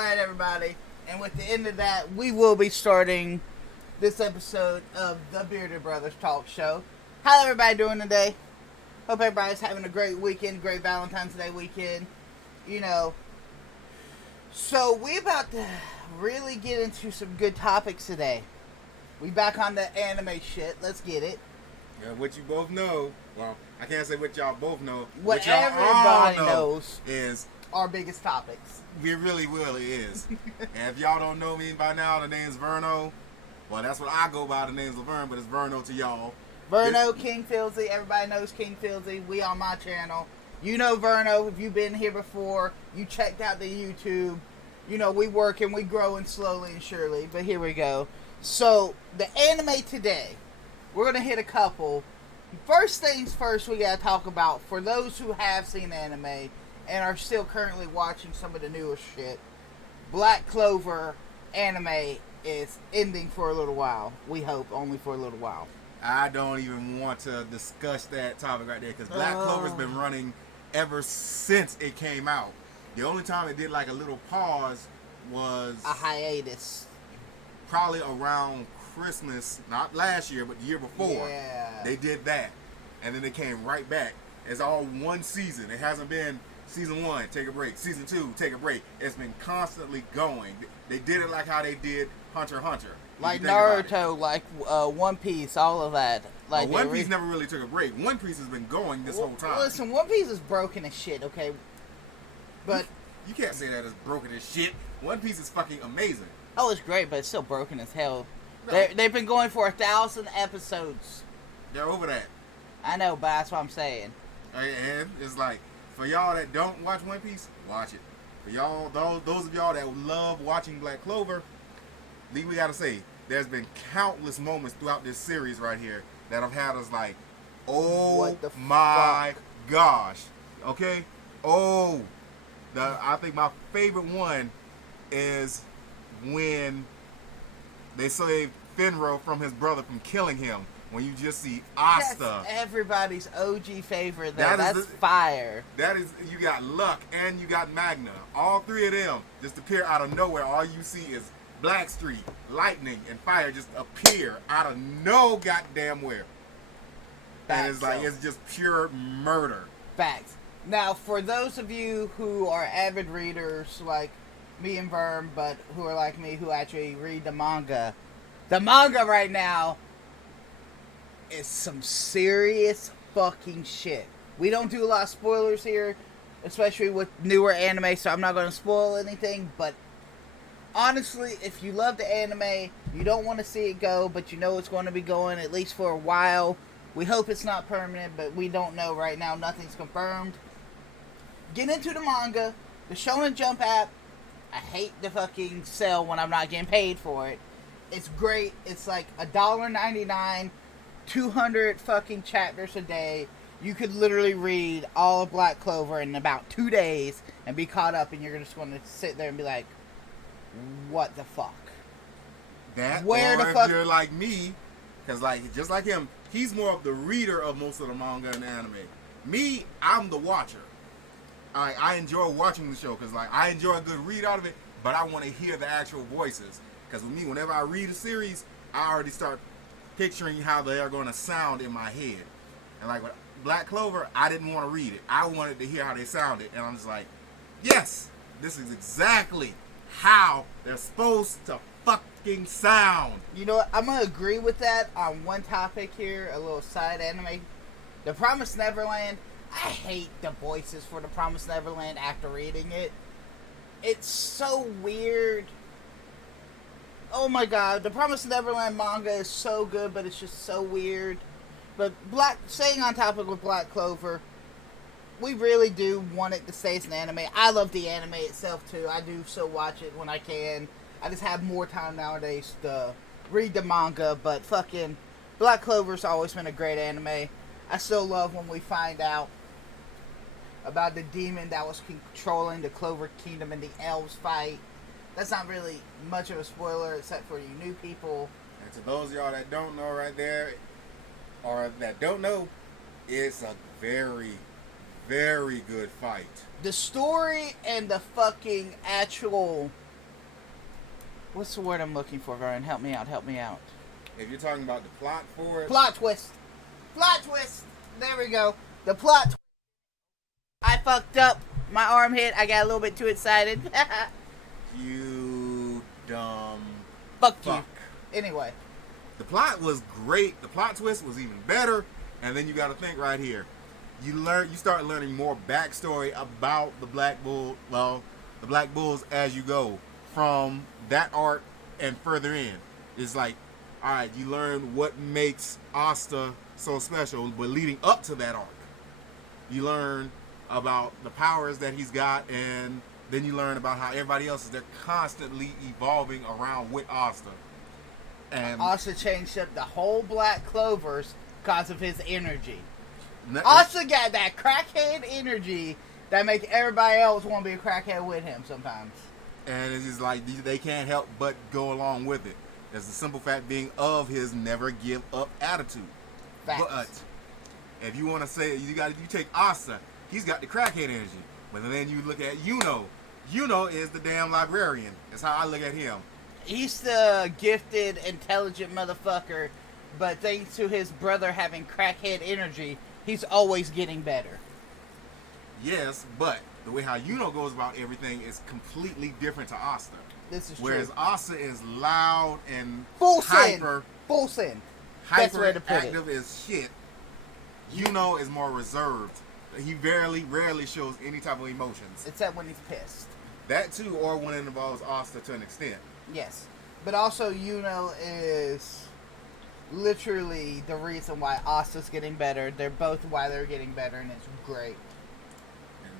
Alright, everybody. And with the end of that, we will be starting this episode of the Bearded Brothers Talk Show. How's everybody doing today? Hope everybody's having a great weekend, great Valentine's Day weekend. You know. So, we about to really get into some good topics today. We back on the anime shit. Let's get it. Yeah, what you both know, well, I can't say what y'all both know. What y'all everybody all knows is our biggest topics. it really is. And if y'all don't know me by now, the name's Verno. Well, that's what I go by. The name's Laverne, but it's Verno to y'all. Verno, King Filzy. Everybody knows King Filzy. We on my channel. You know Verno. If you've been here before, you checked out the YouTube. You know, we working, we growing slowly and surely. But here we go. So, the anime today. We're going to hit a couple. First things first, we got to talk about, for those who have seen anime and are still currently watching some of the newest shit, Black Clover anime is ending for a little while. We hope only for a little while. I don't even want to discuss that topic right there because Black Clover's been running ever since it came out. The only time it did like a little pause was A hiatus. probably around Christmas, not last year, but the year before. Yeah. They did that. And then they came right back. It's all one season. It hasn't been season 1, take a break. Season 2, take a break. It's been constantly going. They did it like how they did Hunter x Hunter. Like Naruto, like One Piece, all of that. Like One Piece never really took a break. One Piece has been going this whole time. Listen, One Piece is broken as shit, okay? But you can't say that it's broken as shit. One Piece is fucking amazing. oh, it's great, but it's still broken as hell. No. They've been going for 1,000 episodes. They're over that. I know, but that's what I'm saying. And it's like, for y'all that don't watch One Piece, watch it. For y'all, those of y'all that love watching Black Clover, we gotta say, there's been countless moments throughout this series right here that have had us like, oh What the my fuck? gosh. Okay? Oh. I think my favorite one is when they saved Finro from his brother from killing him. When you just see Asta. That's everybody's OG favorite, though. That is That's fire. That is, you got Luck and you got Magna. All three of them just appear out of nowhere. All you see is Blackstreet, lightning, and fire just appear out of no goddamn where. And it's like, it's just pure murder. Facts. Now, for those of you who are avid readers, like me and Verm, but who are like me, who actually read the manga right now is some serious fucking shit. We don't do a lot of spoilers here, especially with newer anime, so I'm not going to spoil anything, but honestly, if you love the anime, you don't want to see it go, but you know it's going to be going at least for a while. We hope it's not permanent, but we don't know right now. Nothing's confirmed. Get into the manga. The Shonen Jump app, I hate the fucking sell when I'm not getting paid for it. It's great. It's like $1.99, 200 fucking chapters a day. You could literally read all of Black Clover in about 2 days and be caught up, and you're just going to sit there and be like, what the fuck? That, Where or the if fuck- you're like me, because like, just like him, he's more of the reader of most of the manga and anime. Me, I'm the watcher. I enjoy watching the show because like I enjoy a good read out of it, but I want to hear the actual voices. Because with me, whenever I read a series, I already start picturing how they are going to sound in my head. And like with Black Clover, I didn't want to read it. I wanted to hear how they sounded, and I'm just like, yes, this is exactly how they're supposed to fucking sound. You know what? I'm going to agree with that on one topic here, a little side anime. The Promised Neverland, I hate the voices for The Promised Neverland after reading it. It's so weird. Oh my god, The Promised Neverland manga is so good, but it's just so weird. But staying on topic with Black Clover, we really do want it to stay as an anime. I love the anime itself too. I do still watch it when I can. I just have more time nowadays to read the manga, but fucking Black Clover's always been a great anime. I still love when we find out about the demon that was controlling the Clover Kingdom and the elves fight. That's not really much of a spoiler, except for you new people. And to those of y'all that don't know right there, or that don't know, it's a very, very good fight. The story and the fucking actual What's the word I'm looking for, Vern? Help me out. Help me out. If you're talking about the plot for it, Plot twist. Plot twist. There we go. The plot twist. I fucked up. My arm hit. I got a little bit too excited. you dumb Fuck fuck. you. Anyway. The plot was great. The plot twist was even better. And then you got to think right here. You start learning more backstory about the Black Bull. Well, the Black Bulls as you go from that arc and further in. It's like, all right, you learn what makes Asta so special, but leading up to that arc, you learn about the powers that he's got, and then you learn about how everybody else is. They're constantly evolving around with Asta. And Asta changed up the whole Black Clovers because of his energy. Asta got that crackhead energy that make everybody else want to be a crackhead with him sometimes. And it's just like they can't help but go along with it. There's the simple fact being of his never give up attitude. Facts. But if you want to say you take Asta, he's got the crackhead energy. But then you look at Yuno. Yuno is the damn librarian. That's how I look at him. He's the gifted, intelligent motherfucker, but thanks to his brother having crackhead energy, he's always getting better. Yes, but the way how Yuno goes about everything is completely different to Asta. This is Whereas true. Asta is loud and Full hyper, sin. Full sin. Best way to put it. hyperactive as shit. Yuno is more reserved. He rarely shows any type of emotions. Except when he's pissed. That too, or when it involves Asta to an extent. Yes. But also, Yuno is literally the reason why Asta's getting better. They're both why they're getting better, and it's great.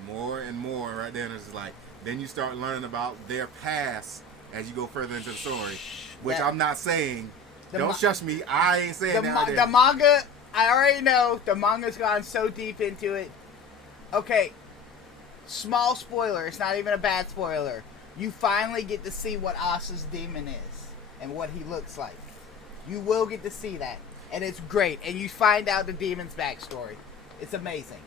And more right there, and it's like, then you start learning about their past as you go further into the story. Which I'm not saying. Don't shush me. I ain't saying that. The manga, I already know. The manga's gone so deep into it. Okay. Small spoiler. It's not even a bad spoiler. You finally get to see what Asta's demon is and what he looks like. You will get to see that. And it's great. And you find out the demon's backstory. It's amazing.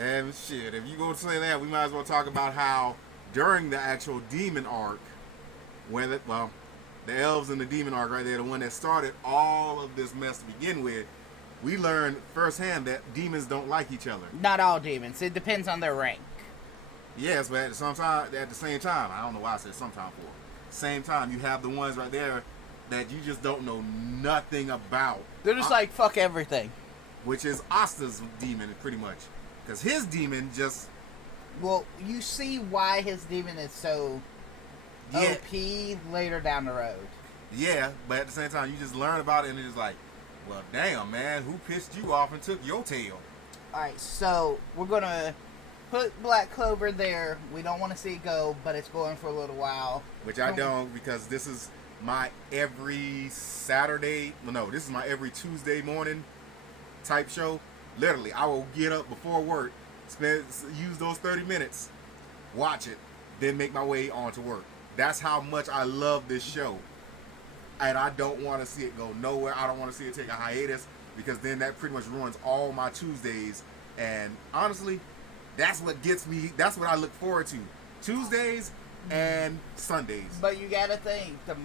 And shit, if you go to say that, we might as well talk about how during the actual demon arc, the elves and the demon arc right there, the one that started all of this mess to begin with, we learned firsthand that demons don't like each other. Not all demons. It depends on their rank. Yes, but at the same time, I don't know why I said sometime for. Same time, you have the ones right there that you just don't know nothing about. They're just like, fuck everything. Which is Asta's demon, pretty much. Because his demon just... Well, you see why his demon is so OP later down the road. Yeah, but at the same time, you just learn about it and it's like, well, damn, man, who pissed you off and took your tail? Alright, so we're going to put Black Clover there. We don't want to see it go, but it's going for a little while. Which I don't, because this is my every Saturday... No, this is my every Tuesday morning type show. Literally, I will get up before work, use those 30 minutes, watch it, then make my way on to work. That's how much I love this show. And I don't want to see it go nowhere. I don't want to see it take a hiatus, because then that pretty much ruins all my Tuesdays. And honestly, that's what gets me, that's what I look forward to. Tuesdays and Sundays. But you gotta think, the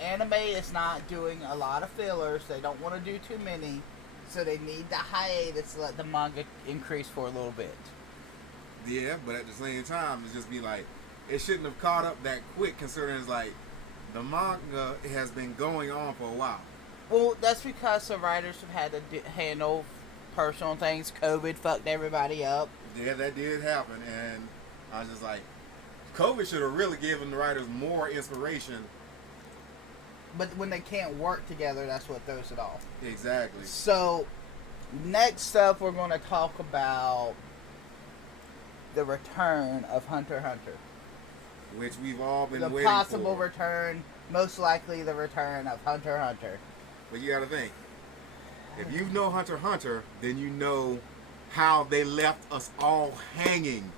anime is not doing a lot of fillers. They don't want to do too many. So they need the hiatus to let the manga increase for a little bit. Yeah, but at the same time, it's just be like, it shouldn't have caught up that quick, considering it's like, the manga has been going on for a while. Well, that's because the writers have had to handle personal things. COVID fucked everybody up. Yeah, that did happen, and I was just like, COVID should have really given the writers more inspiration. But when they can't work together, that's what throws it off. Exactly. So, next up, we're going to talk about the return of Hunter x Hunter. Which we've all been the waiting for. The possible return, most likely the return of Hunter x Hunter. But you gotta think, if you know Hunter x Hunter, then you know how they left us all hanging.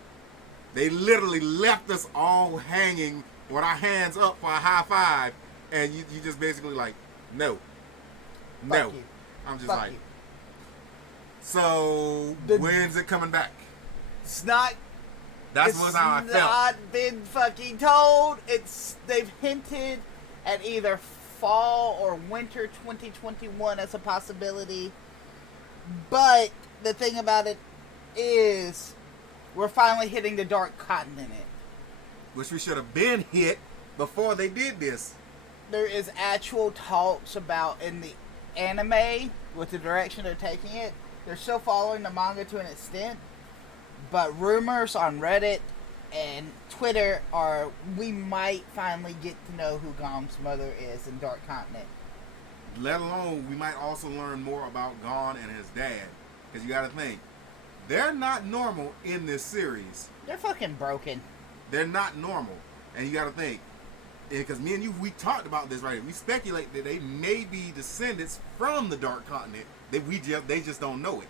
They literally left us all hanging with our hands up for a high five. And you just basically like, no. Fuck you. I'm just Fuck like, you. So when's it coming back? It's not. That's what how I felt. It's not been fucking told. They've hinted at either fall or winter 2021 as a possibility. But the thing about it is, we're finally hitting the dark continent. Which we should have been hit before they did this. There is actual talks about in the anime with the direction they're taking it. They're still following the manga to an extent, but rumors on Reddit and Twitter are we might finally get to know who Gom's mother is in Dark Continent. Let alone, we might also learn more about Gon and his dad. Because you gotta think, they're not normal in this series. They're fucking broken. They're not normal. And you gotta think, because me and you, we talked about this right here. We speculate that they may be descendants from the Dark Continent. They just don't know it.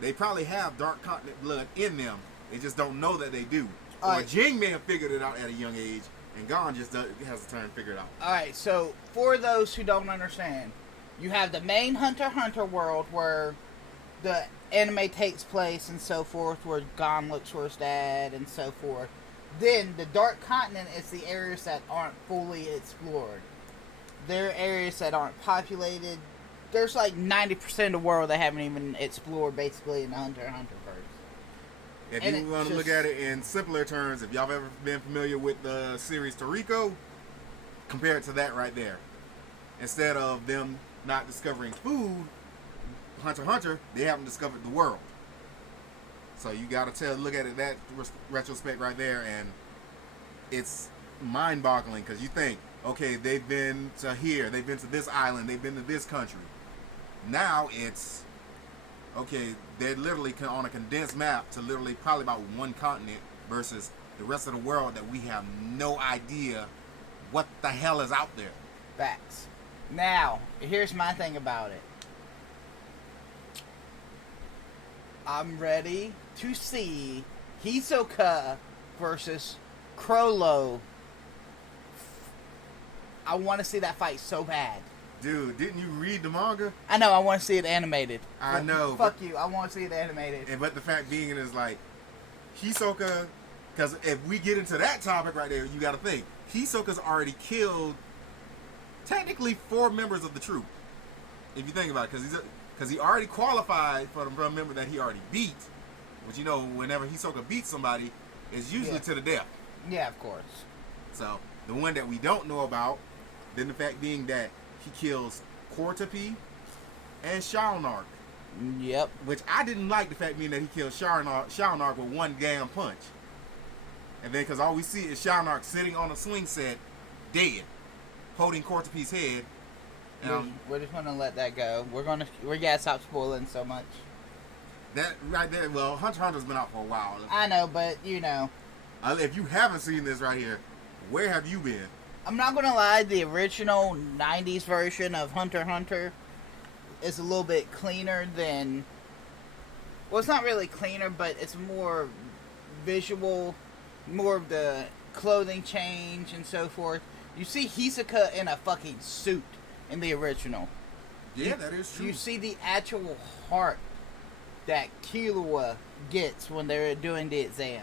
They probably have Dark Continent blood in them. They just don't know that they do. Or Jing may have figured it out at a young age, and Gon just has to turn and figure it out. Alright, so for those who don't understand, you have the main Hunter x Hunter world where the anime takes place and so forth, where Gon looks for his dad and so forth. Then the Dark Continent is the areas that aren't fully explored. There are areas that aren't populated. There's like 90% of the world they haven't even explored basically in the Hunter x Hunter verse. If you want to look at it in simpler terms, if y'all have ever been familiar with the series Toriko, compare it to that right there. Instead of them not discovering food, Hunter x Hunter, they haven't discovered the world. So you got to look at it that retrospect right there, and it's mind-boggling because you think, okay, they've been to here, they've been to this island, they've been to this country. Now it's, okay, they're literally on a condensed map to literally probably about one continent versus the rest of the world that we have no idea what the hell is out there. Facts. Now, here's my thing about it. I'm ready to see Hisoka versus Chrollo. I want to see that fight so bad. Dude, didn't you read the manga? I know, I want to see it animated. I know. Fuck you, I want to see it animated. But the fact being it is like, Hisoka, because if we get into that topic right there, you got to think, Hisoka's already killed technically 4 members of the troop. If you think about it, because he already qualified for the member that he already beat. But you know, whenever Hisoka beats somebody, it's usually to the death. Yeah, of course. So, the one that we don't know about, then the fact being that he kills Quarterpie and Shalnark. Yep. Which I didn't like the fact being that he killed Shalnark with one damn punch. And then because all we see is Shalnark sitting on a swing set, dead, holding Quarterpie's head. We're just gonna let that go. We gotta stop spoiling so much. That right there. Well, Hunter x Hunter's been out for a while. I know, but you know. If you haven't seen this right here, where have you been? I'm not gonna lie. The original '90s version of Hunter x Hunter is a little bit cleaner than. Well, it's not really cleaner, but it's more visual, more of the clothing change and so forth. You see Hisoka in a fucking suit in the original. Yeah, that is true. You see the actual heart that Killua gets when they're doing the exam.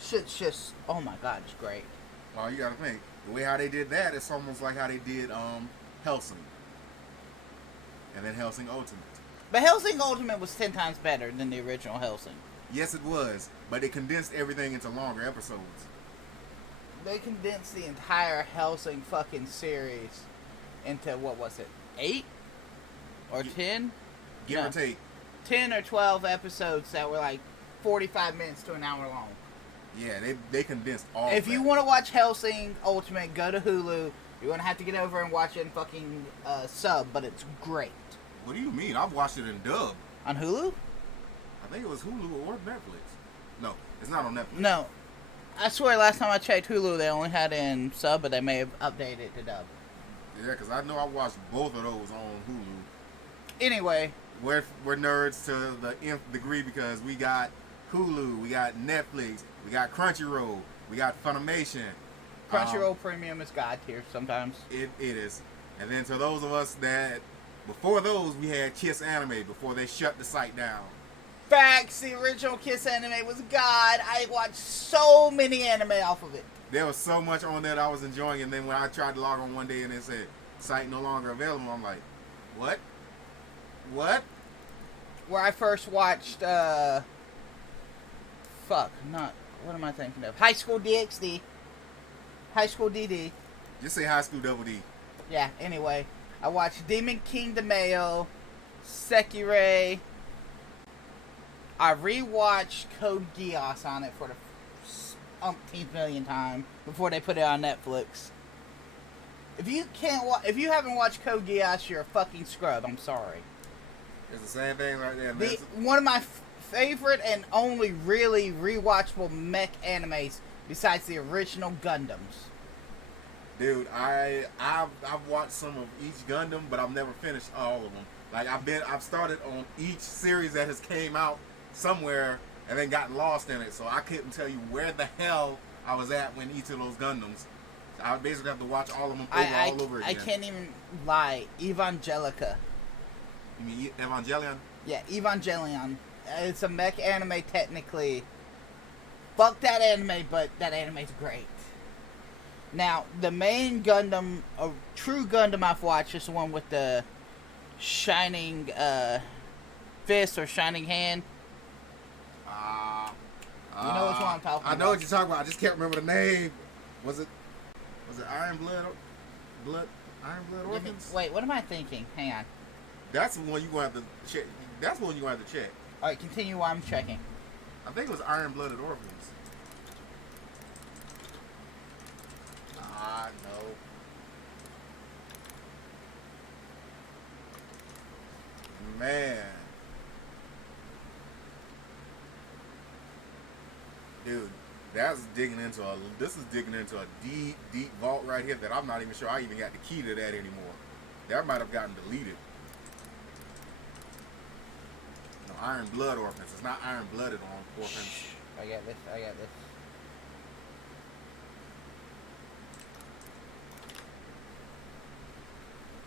Shit's just, oh my god, it's great. Well, you gotta think. The way how they did that, it's almost like how they did Hellsing. And then Hellsing Ultimate. But Hellsing Ultimate was 10 times better than the original Hellsing. Yes, it was. But they condensed everything into longer episodes. They condensed the entire Hellsing fucking series into, what was it, 8? Or 10? Give or take. 10 or 12 episodes that were like 45 minutes to an hour long. Yeah, they condensed all If of you that. want to watch Hellsing Ultimate, go to Hulu. You're going to have to get over and watch it in fucking sub, but it's great. What do you mean? I've watched it in dub. On Hulu? I think it was Hulu or Netflix. No, it's not on Netflix. No. I swear last time I checked Hulu, they only had it in sub, but they may have updated it to dub. Yeah, because I know I watched both of those on Hulu. Anyway. We're nerds to the nth degree because we got Hulu, we got Netflix, we got Crunchyroll, we got Funimation. Crunchyroll Premium is God tier sometimes. It is. And then to those of us that, before those, we had Kiss Anime before they shut the site down. Facts, the original Kiss anime was God. I watched so many anime off of it. There was so much on that I was enjoying, and then when I tried to log on one day and it said site no longer available, I'm like, what? What? Where I first watched, what am I thinking of? High School DxD. High School DD. Just say High School Double D. Yeah, anyway. I watched Demon King DeMayo, Sekirei. I rewatched Code Geass on it for the umpteenth million time before they put it on Netflix. If you haven't watched Code Geass, you're a fucking scrub. I'm sorry. It's the same thing right there. One of my favorite and only really rewatchable mech animes besides the original Gundams. Dude, I've watched some of each Gundam, but I've never finished all of them. Like I've started on each series that has came out somewhere and then gotten lost in it, so I couldn't tell you where the hell I was at when each of those Gundams. So I would basically have to watch all of them all over again. I can't even lie. Evangelica. You mean Evangelion? Yeah, Evangelion. It's a mech anime technically. Fuck that anime, but that anime's great. Now, the main Gundam, a true Gundam I've watched is the one with the shining fist or shining hand. You know which one I'm talking about. I know what you're talking about. I just can't remember the name. Was it Iron Blood Orphans? Wait, what am I thinking? Hang on. That's the one you're going to have to check. That's the one you're going to have to check. Alright, continue while I'm checking. I think it was Iron Blooded Orphans. No. Man. Dude, this is digging into a deep vault right here that I'm not even sure I even got the key to that anymore. That might have gotten deleted. No, Iron Blood Orphans. It's not Iron Blooded Orphans. Shh. I got this.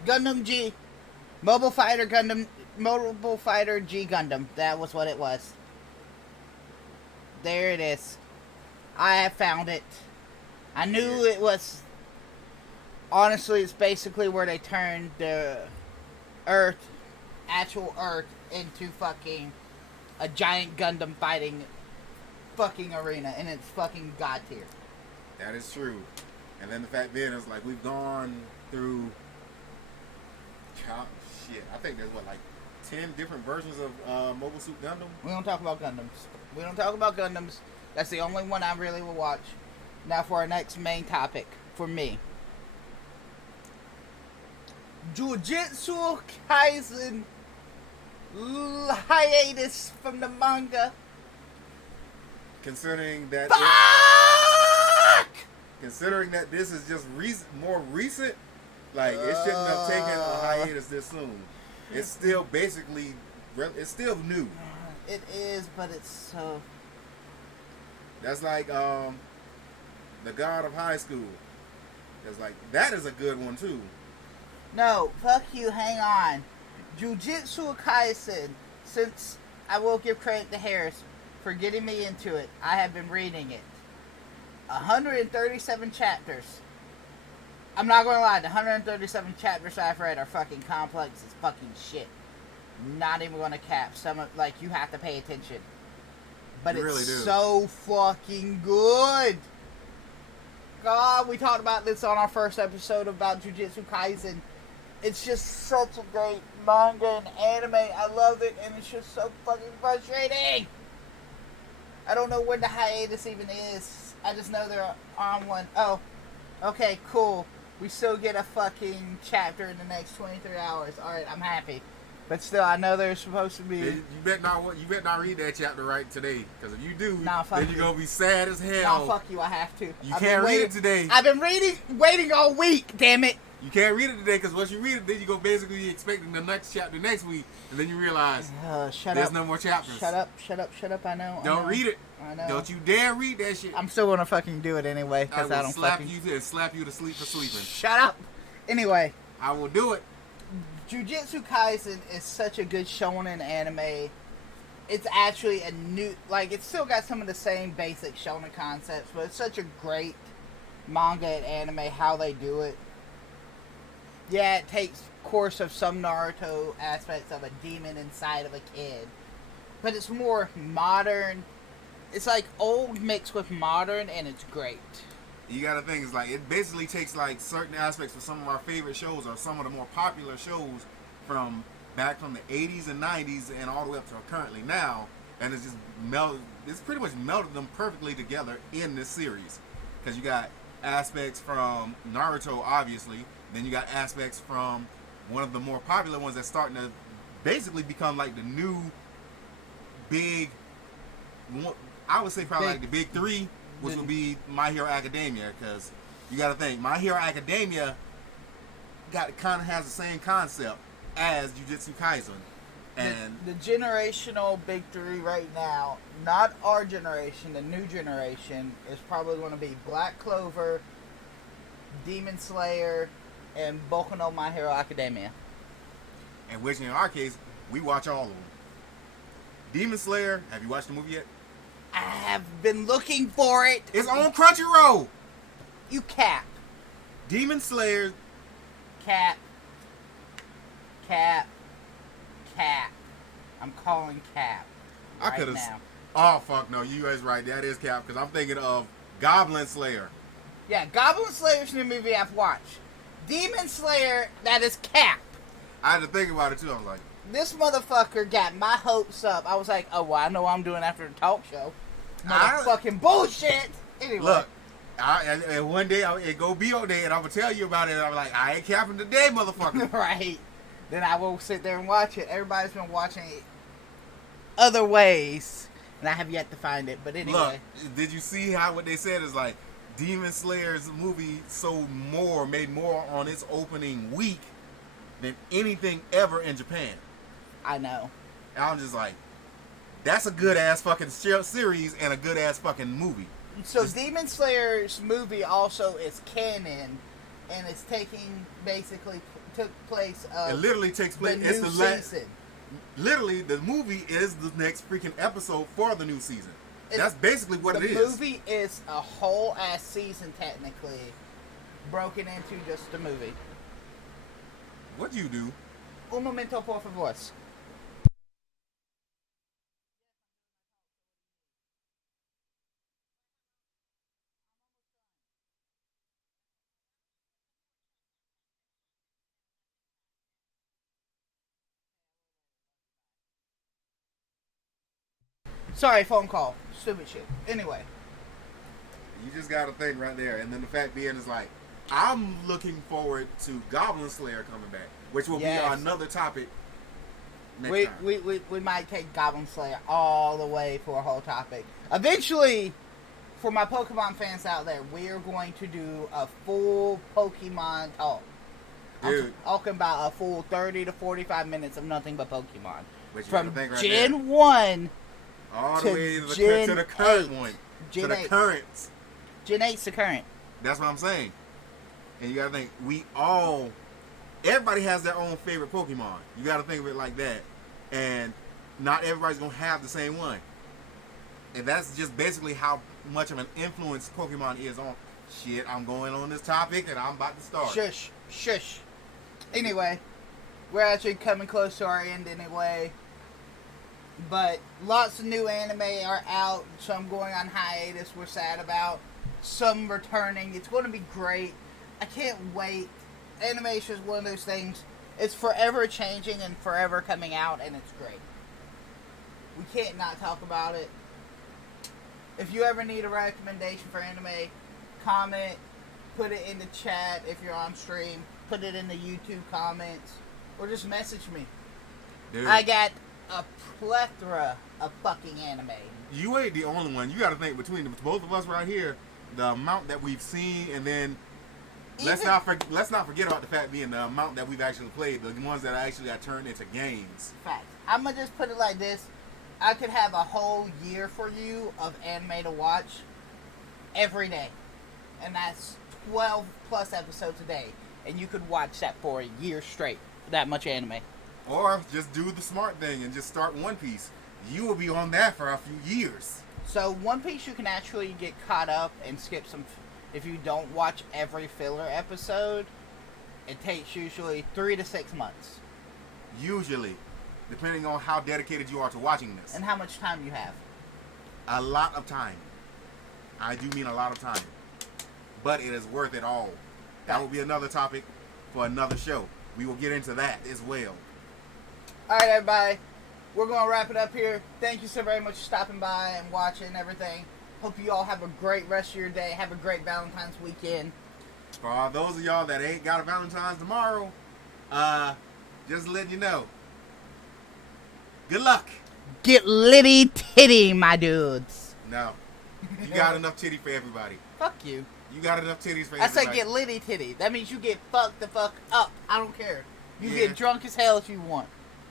Gundam G. Mobile Fighter G Gundam. That was what it was. There it is. I have found it. I knew it was... Honestly, it's basically where they turned the Earth, actual Earth, into fucking a giant Gundam fighting fucking arena, and it's fucking god tier. That is true. And then the fact being is like we've gone through I think there's what, like 10 different versions of Mobile Suit Gundam. We don't talk about Gundams. That's the only one I really will watch. Now for our next main topic for me. Jujutsu Kaisen hiatus from the manga. Considering that this is just more recent, like it shouldn't have taken a hiatus this soon. It's still it's still new. It is, but it's so. That's like the God of High School. It's like that is a good one too. No, fuck you. Hang on. Jujutsu Kaisen. Since I will give credit to Harris for getting me into it, I have been reading it. 137 chapters. I'm not going to lie, the 137 chapters I've read are fucking complex as fucking shit. Not even going to cap. Some of, like, you have to pay attention. But you it's really do. So fucking good. God, we talked about this on our first episode about Jujutsu Kaisen. It's just such a great manga and anime. I love it, and it's just so fucking frustrating. I don't know when the hiatus even is. I just know they're on one. Oh, okay, cool. We still get a fucking chapter in the next 23 hours. Alright, I'm happy. But still, I know they're supposed to be... You bet not read that chapter right today. Because if you do, then you're going to be sad as hell. Nah, fuck you, I have to. You can't read it today. I've been waiting all week, damn it. You can't read it today because once you read it, then you're going to basically be expecting the next chapter next week. And then you realize there's no more chapters. Shut up, I know. Don't read it. I know. Don't you dare read that shit. I'm still going to fucking do it anyway because I don't slap you to sleep for sleeping. Shut up. Anyway. I will do it. Jujutsu Kaisen is such a good shonen anime. it's actually a new, like, it's still got some of the same basic shonen concepts, but it's such a great manga and anime how they do it. Yeah, it takes course of some Naruto aspects of a demon inside of a kid, but it's more modern. It's like old mixed with modern, and it's great. You gotta think, it's like, it basically takes like certain aspects of some of our favorite shows or some of the more popular shows from back from the 80s and 90s and all the way up to currently now, and it's just it's pretty much melted them perfectly together in this series. Because you got aspects from Naruto, obviously, then you got aspects from one of the more popular ones that's starting to basically become like the new big, I would say probably like the big three, which would be My Hero Academia. Because you got to think, My Hero Academia kind of has the same concept as Jujutsu Kaisen. And the generational big three right now, not our generation, the new generation, is probably going to be Black Clover, Demon Slayer, and Boku no My Hero Academia. And which in our case, we watch all of them. Demon Slayer, have you watched the movie yet? I have been looking for it. It's on Crunchyroll. You cap. Demon Slayer. Cap. I'm calling cap. I could have. Oh fuck no, you guys right. That is cap because I'm thinking of Goblin Slayer. Yeah, Goblin Slayer's the movie I've watched. Demon Slayer, that is cap. I had to think about it too. I was like, this motherfucker got my hopes up. I was like, oh well, I know what I'm doing after the talk show. Motherfucking bullshit. Anyway. Look. And one day it go be on day and I'm gonna tell you about it. And I'm like, I ain't capping today, motherfucker. Right. Then I will sit there and watch it. Everybody's been watching it other ways, and I have yet to find it. But anyway, look, did you see how what they said is like Demon Slayer's movie made more on its opening week than anything ever in Japan? I know. And I'm just like, that's a good ass fucking series and a good ass fucking movie. So Demon Slayer's movie also is canon, and it's took place. It literally takes place. The it's new the season. Literally, the movie is the next freaking episode for the new season. That's basically what it is. The movie is a whole ass season, technically, broken into just the movie. What'd you do? Un momento, por favor. Sorry, phone call. Stupid shit. Anyway. You just gotta think right there. And then the fact being is like, I'm looking forward to Goblin Slayer coming back, which will be another topic next time. We might take Goblin Slayer all the way for a whole topic. Eventually, for my Pokemon fans out there, we are going to do a full Pokemon talk. Dude. I'm talking about a full 30 to 45 minutes of nothing but Pokemon. From right Gen there. 1 all to the way to the current one. Gen to the 8. current. Gen 8's the current. That's what I'm saying. And you gotta think, everybody has their own favorite Pokemon. You gotta think of it like that. And not everybody's gonna have the same one. And that's just basically how much of an influence Pokemon is on. Shit, I'm going on this topic and I'm about to start. Shush. Anyway, we're actually coming close to our end anyway. But lots of new anime are out. Some going on hiatus we're sad about. Some returning. It's going to be great. I can't wait. Animation is one of those things. It's forever changing and forever coming out, and it's great. We can't not talk about it. If you ever need a recommendation for anime, comment, put it in the chat if you're on stream, put it in the YouTube comments, or just message me. Dude. I got a plethora of fucking anime. You ain't the only one. You got to think between both of us right here, the amount that we've seen, and then let's not forget about the fact being the amount that we've actually played, the ones that actually got turned into games. Fact. I'm gonna just put it like this: I could have a whole year for you of anime to watch every day, and that's 12 plus episodes a day, and you could watch that for a year straight. That much anime. Or just do the smart thing and just start One Piece. you will be on that for a few years. So One Piece, you can actually get caught up and skip some. If you don't watch every filler episode, it takes usually 3 to 6 months. Usually, depending on how dedicated you are to watching this. And how much time you have. A lot of time. I do mean a lot of time. But it is worth it all. That will be another topic for another show. We will get into that as well. Alright, everybody. We're going to wrap it up here. Thank you so very much for stopping by and watching and everything. Hope you all have a great rest of your day. Have a great Valentine's weekend. For all those of y'all that ain't got a Valentine's tomorrow, just letting you know. Good luck. Get litty titty, my dudes. No. You got enough titty for everybody. Fuck you. You got enough titties for I everybody. said get litty titty. That means you get fucked the fuck up. I don't care. You Yeah. get drunk as hell if you want.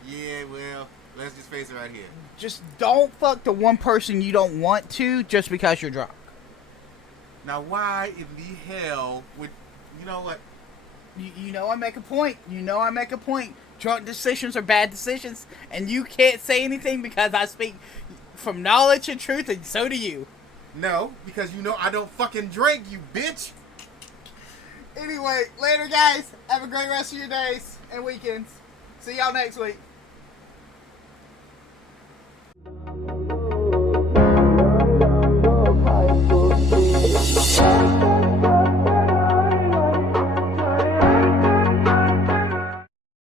Yeah, well, let's just face it right here. Just don't fuck the one person you don't want to just because you're drunk. Now, why in the hell would... You know what? You know I make a point. You know I make a point. Drunk decisions are bad decisions, and you can't say anything because I speak from knowledge and truth, and so do you. No, because you know I don't fucking drink, you bitch. Anyway, later guys. Have a great rest of your days and weekends. See y'all next week.